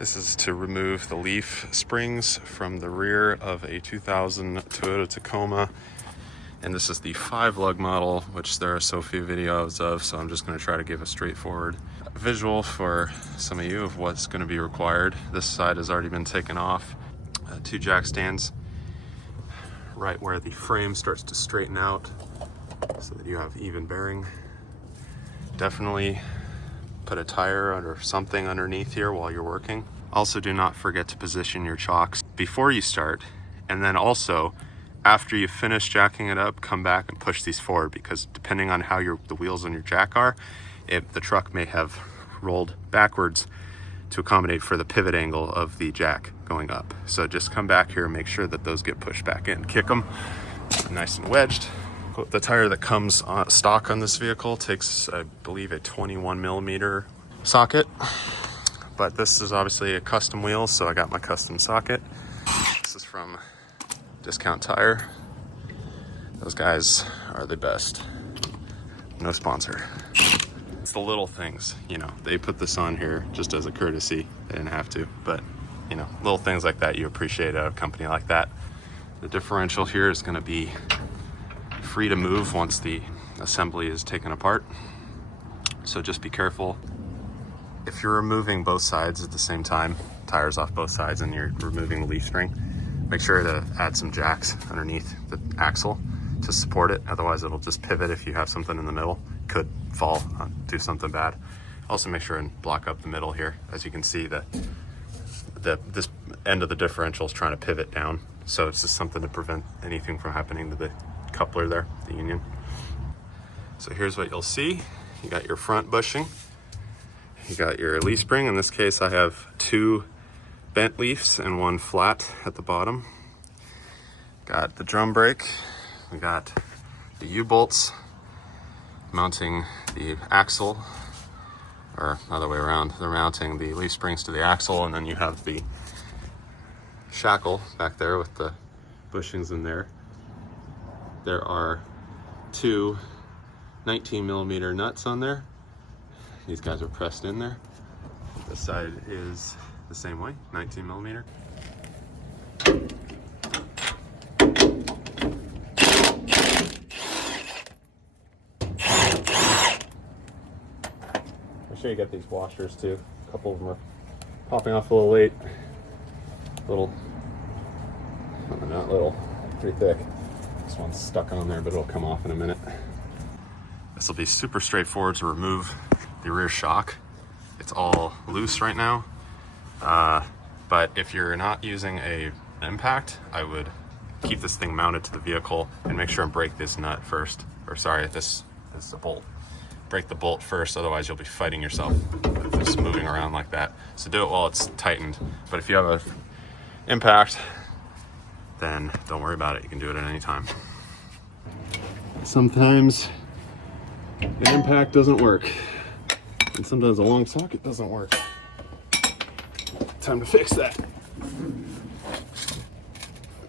This is to remove the leaf springs from the rear of a 2000 Toyota Tacoma. And this is the 5-lug model, which there are so few videos of, so I'm just going to try to give a straightforward visual for some of you of what's going to be required. This side has already been taken off. 2 jack stands right where the frame starts to straighten out so that you have even bearing. Definitely put a tire or something underneath here while you're working. Also, do not forget to position your chocks before you start, and then also after you finish jacking it up, come back and push these forward, because depending on how the wheels on your jack are, the truck may have rolled backwards to accommodate for the pivot angle of the jack going up. So just come back here and make sure that those get pushed back in. Kick them nice and wedged. The tire that comes stock on this vehicle takes, I believe, a 21 millimeter socket, but this is obviously a custom wheel, so I got my custom socket. This is from Discount Tire. Those guys are the best. No sponsor. It's the little things, you know. They put this on here just as a courtesy. They didn't have to, but you know, little things like that you appreciate at a company like that. The differential here is going to be free to move once the assembly is taken apart, so just be careful. If you're removing both sides at the same time, tires off both sides, and you're removing the leaf spring, make sure to add some jacks underneath the axle to support it. Otherwise it'll just pivot if you have something in the middle. Could fall, do something bad. Also make sure and block up the middle here. As you can see, this end of the differential is trying to pivot down. So it's just something to prevent anything from happening to the coupler there, the union. So here's what you'll see. You got your front bushing. You got your leaf spring. In this case, I have 2 bent leaves and 1 flat at the bottom. Got the drum brake. We got the U-bolts mounting the axle, or other way around. They're mounting the leaf springs to the axle, and then you have the shackle back there with the bushings in there. There are 2 19 millimeter nuts on there. These guys are pressed in there. This side is the same way, 19 millimeter. I'll show you get these washers too. A couple of them are popping off a little late. Not little, pretty thick. This one's stuck on there, but it'll come off in a minute. This will be super straightforward to remove the rear shock. It's all loose right now. But if you're not using an impact, I would keep this thing mounted to the vehicle and make sure and break this nut first. Or sorry, this is a bolt. Break the bolt first, otherwise you'll be fighting yourself if it's moving around like that. So do it while it's tightened. But if you have an impact, then don't worry about it. You can do it at any time. Sometimes an impact doesn't work, and sometimes a long socket doesn't work. Time to fix that.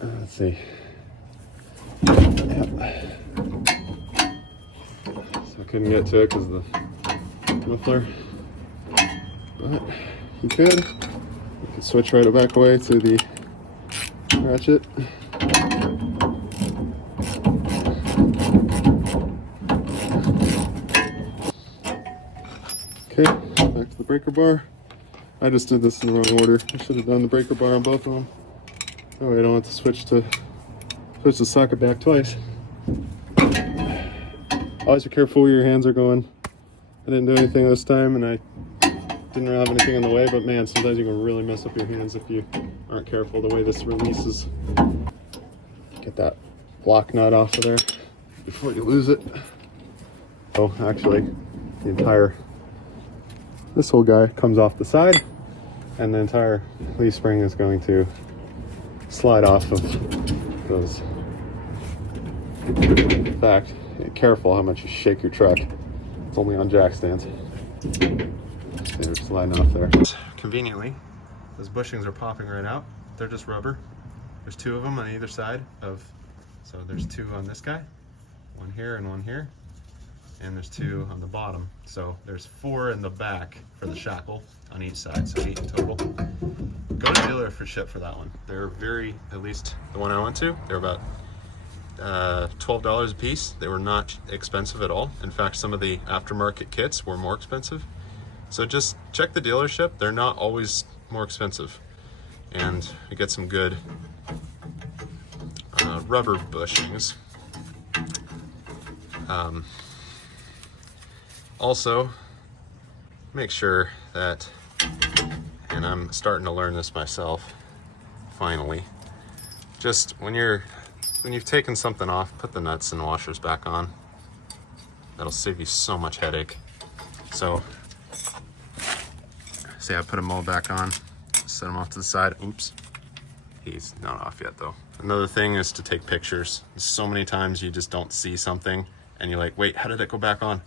Let's see. Yep. So I couldn't get to it because of the muffler, but you could switch right back away to the ratchet. Okay, back to the breaker bar. I just did this in the wrong order. I should have done the breaker bar on both of them. That way I don't have to switch the socket back twice. Always be careful where your hands are going. I didn't do anything this time, and I didn't have anything in the way, but man, sometimes you can really mess up your hands if you aren't careful the way this releases. Get that block nut off of there before you lose it. Oh, actually, this whole guy comes off the side, and the entire leaf spring is going to slide off of those. In fact, be careful how much you shake your truck. It's only on jack stands. They're sliding off there. Conveniently, those bushings are popping right out. They're just rubber. There's 2 of them on either side so there's 2 on this guy, 1 here and 1 here, and there's 2 on the bottom. So there's 4 in the back for the shackle on each side, so 8 in total. for shit for that one. They're very, at least the one I went to, they're about $12 a piece. They were not expensive at all. In fact, some of the aftermarket kits were more expensive. So just check the dealership. They're not always more expensive. And you get some good rubber bushings. Also, make sure that, and I'm starting to learn this myself, finally, just when you've taken something off, put the nuts and washers back on. That'll save you so much headache. So, see, I put them all back on, set them off to the side. Oops, he's not off yet though. Another thing is to take pictures. So many times you just don't see something and you're like, wait, how did it go back on?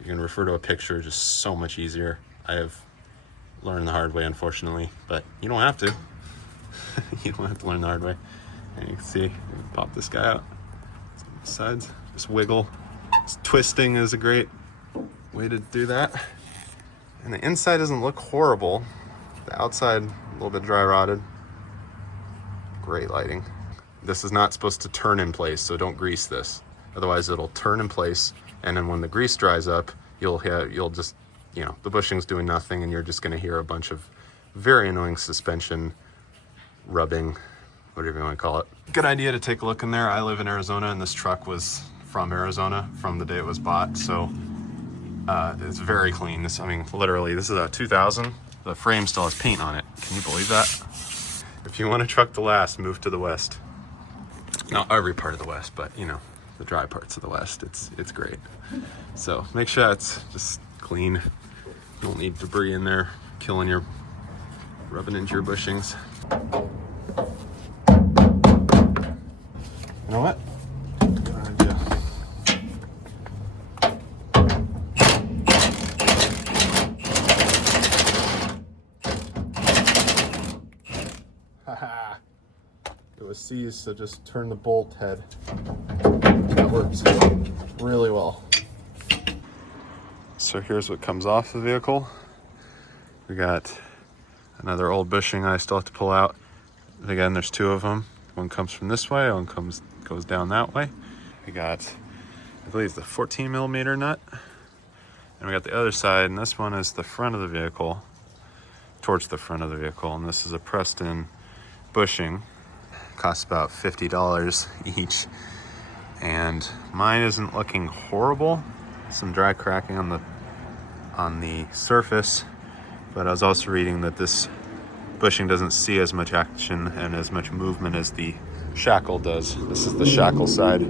You can refer to a picture, just so much easier. I have learned the hard way, unfortunately, but you don't have to. You don't have to learn the hard way. And you can see, pop this guy out. Sides, just wiggle. Just twisting is a great way to do that. And the inside doesn't look horrible. The outside, a little bit dry rotted. Great lighting. This is not supposed to turn in place, so don't grease this. Otherwise it'll turn in place, and then when the grease dries up, you'll just, you know, the bushing's doing nothing and you're just gonna hear a bunch of very annoying suspension rubbing, whatever you want to call it. Good idea to take a look in there. I live in Arizona and this truck was from Arizona from the day it was bought, so it's very clean. I mean, literally, this is a 2000. The frame still has paint on it. Can you believe that? If you want a truck to last, move to the West. Not every part of the West, but you know, the dry parts of the West, it's great. So make sure it's just clean. You don't need debris in there, rubbing into your bushings. You know what? Good idea. Haha. It was seized, so just turn the bolt head. That works really well. So here's what comes off the vehicle. We got another old bushing I still have to pull out. And again, there's two of them. One comes from this way, one goes down that way. We got, I believe, the 14 millimeter nut. And we got the other side, and this one is the front of the vehicle, towards the front of the vehicle. And this is a pressed-in bushing. Costs about $50 each. And mine isn't looking horrible. Some dry cracking on the surface, but I was also reading that this bushing doesn't see as much action and as much movement as the shackle does. This is the shackle side.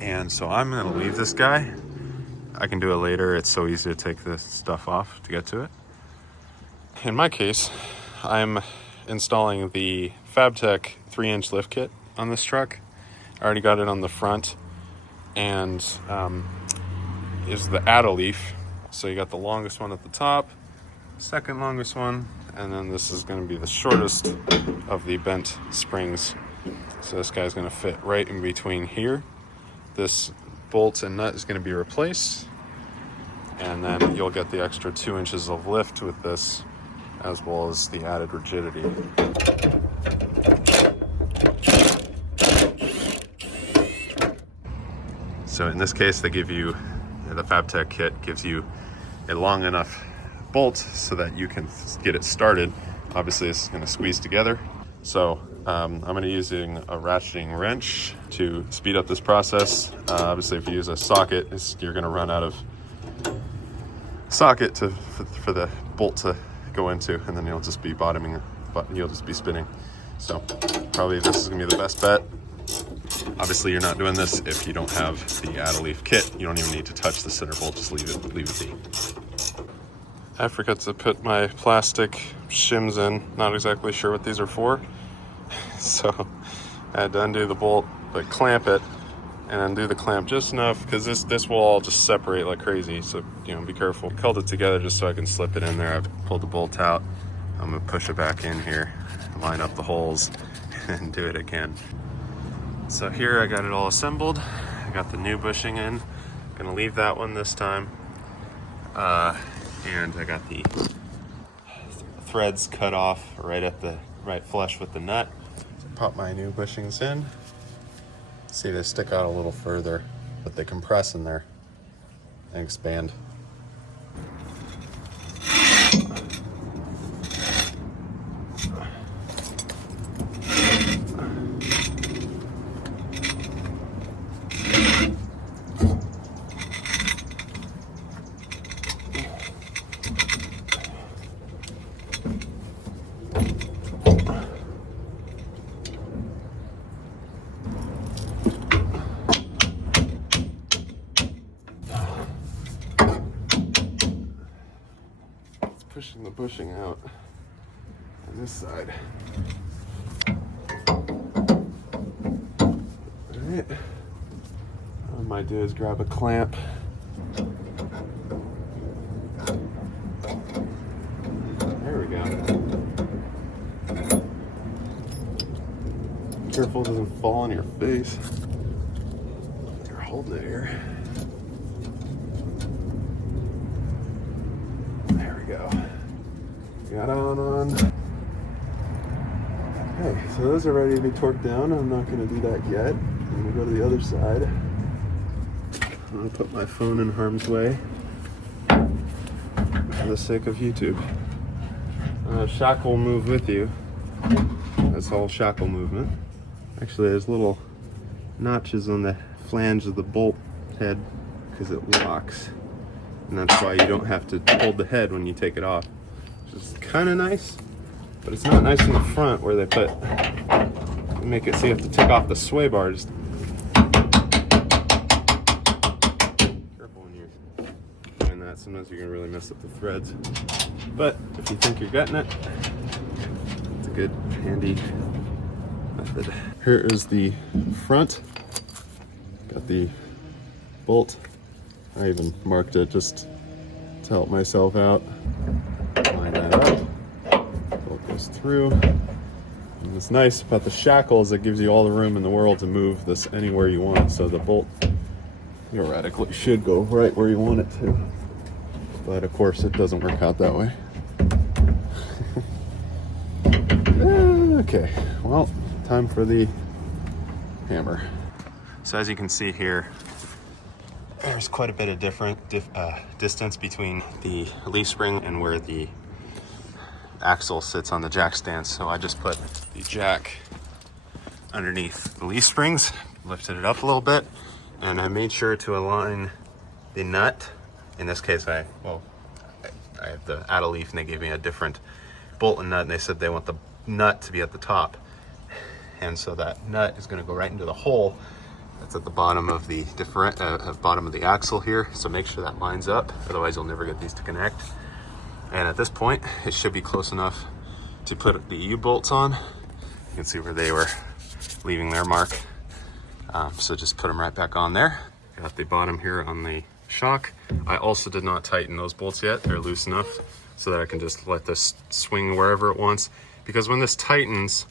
And so I'm gonna leave this guy. I can do it later. It's so easy to take this stuff off to get to it. In my case, I'm installing the Fabtech 3-inch lift kit on this truck. I already got it on the front, and is the add-a-leaf. So you got the longest one at the top, second longest one, and then this is going to be the shortest of the bent springs. So this guy's going to fit right in between here. This bolt and nut is going to be replaced, and then you'll get the extra 2 inches of lift with this, as well as the added rigidity. So in this case, they give you, the Fabtech kit gives you a long enough bolt so that you can get it started. Obviously, it's going to squeeze together. So I'm going to be using a ratcheting wrench to speed up this process. Obviously, if you use a socket, you're going to run out of socket for the bolt to go into, and then you'll just be bottoming, but you'll just be spinning. So probably this is going to be the best bet. Obviously, you're not doing this if you don't have the add-a-leaf kit. You don't even need to touch the center bolt, just leave it be. I forgot to put my plastic shims in. Not exactly sure what these are for. So I had to undo the bolt, but clamp it and undo the clamp just enough, because this will all just separate like crazy. So, you know, be careful. I held it together just so I can slip it in there. I've pulled the bolt out. I'm gonna push it back in here, line up the holes, and do it again. So here I got it all assembled. I got the new bushing in. Gonna leave that one this time. And I got the threads cut off right at the right flush with the nut. So pop my new bushings in. See, they stick out a little further, but they compress in there and expand. Pushing the bushing out on this side. Alright. What I might do is grab a clamp. There we go. Careful it doesn't fall on your face. You're holding it here. Go. Got on. Okay, so those are ready to be torqued down. I'm not going to do that yet. I'm going to go to the other side. I'm going to put my phone in harm's way for the sake of YouTube. Shackle will move with you. That's all shackle movement. Actually, there's little notches on the flange of the bolt head because it locks. And that's why you don't have to hold the head when you take it off. Which is kind of nice, but it's not nice in the front where they make it so you have to take off the sway bars. Careful when you're doing that. Sometimes you're gonna really mess up the threads. But if you think you're getting it, it's a good, handy method. Here is the front. Got the bolt. I even marked it just to help myself out. Line that up. Bolt goes through. And what's nice about the shackle is it gives you all the room in the world to move this anywhere you want. So the bolt theoretically should go right where you want it to. But of course it doesn't work out that way. Okay, well, time for the hammer. So as you can see here, there's quite a bit of distance between the leaf spring and where the axle sits on the jack stand. So I just put the jack underneath the leaf springs, lifted it up a little bit, and I made sure to align the nut. In this case, I have the add a leaf and they gave me a different bolt and nut, and they said they want the nut to be at the top. And so that nut is going to go right into the hole that's at the bottom of the bottom of the axle here. So make sure that lines up, otherwise you'll never get these to connect. And at this point, it should be close enough to put the U-bolts on. You can see where they were leaving their mark. So just put them right back on there. Got the bottom here on the shock. I also did not tighten those bolts yet. They're loose enough so that I can just let this swing wherever it wants. Because when this tightens,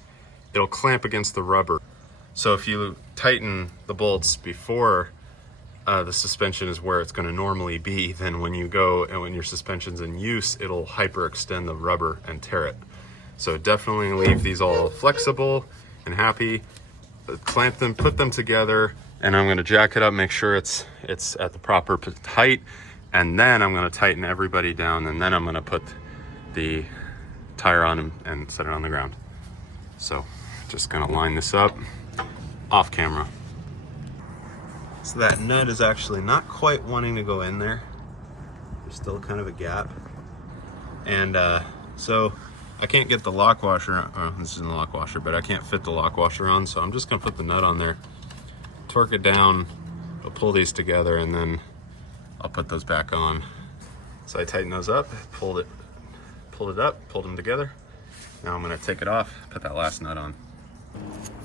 it'll clamp against the rubber. So if you tighten the bolts before the suspension is where it's going to normally be, then when you go and when your suspension's in use, it'll hyperextend the rubber and tear it. So definitely leave these all flexible and happy. Clamp them, put them together, and I'm going to jack it up, make sure it's at the proper height, and then I'm going to tighten everybody down, and then I'm going to put the tire on and set it on the ground. So just going to line this up off camera. So that nut is actually not quite wanting to go in there. There's still kind of a gap. And so I can't get the lock washer, this isn't the lock washer, but I can't fit the lock washer on, so I'm just gonna put the nut on there, torque it down, I'll pull these together, and then I'll put those back on. So I tightened those up, pulled it up, pulled them together. Now I'm gonna take it off, put that last nut on.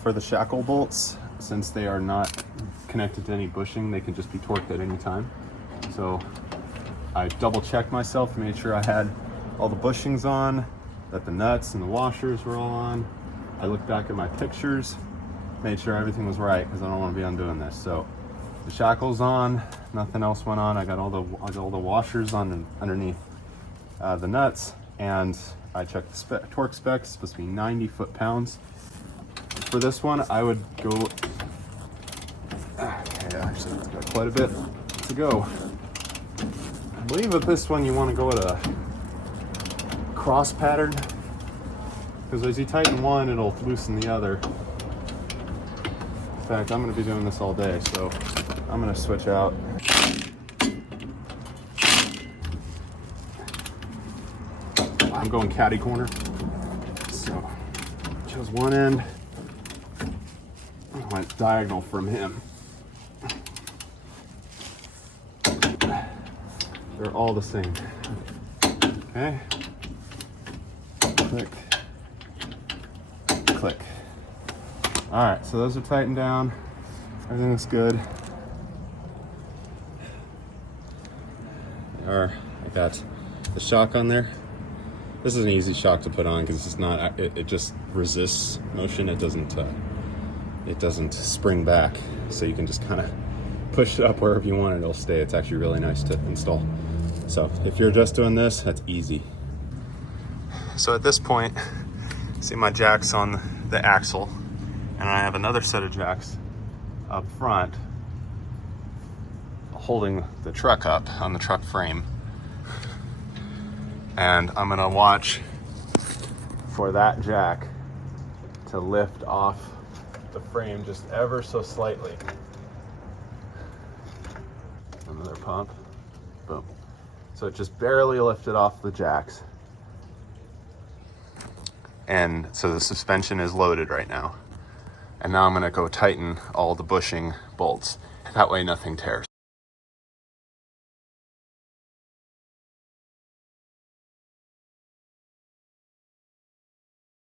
For the shackle bolts, since they are not connected to any bushing, they can just be torqued at any time. So I double checked myself, made sure I had all the bushings on, that the nuts and the washers were all on. I looked back at my pictures, made sure everything was right because I don't want to be undoing this. So the shackle's on, nothing else went on. I got all the washers on underneath the nuts, and I checked the torque specs, it's supposed to be 90 foot-pounds. For this one, I would go, okay, actually it's got quite a bit to go. I believe with this one you want to go with a cross pattern, because as you tighten one, it'll loosen the other. In fact, I'm going to be doing this all day, so I'm going to switch out. I'm going catty corner, so chose one end. I went diagonal from him. They're all the same. Okay. Click. Click. All right, so those are tightened down. Everything looks good. I got the shock on there. This is an easy shock to put on because it's not. It just resists motion. It doesn't spring back, so you can just kind of push it up wherever you want and it'll stay. It's actually really nice to install. So if you're just doing this, that's easy. So at this point, see my jacks on the axle, and I have another set of jacks up front holding the truck up on the truck frame. And I'm gonna watch for that jack to lift off the frame just ever so slightly. Another pump, boom. So it just barely lifted off the jacks. And so the suspension is loaded right now. And now I'm gonna go tighten all the bushing bolts. That way nothing tears.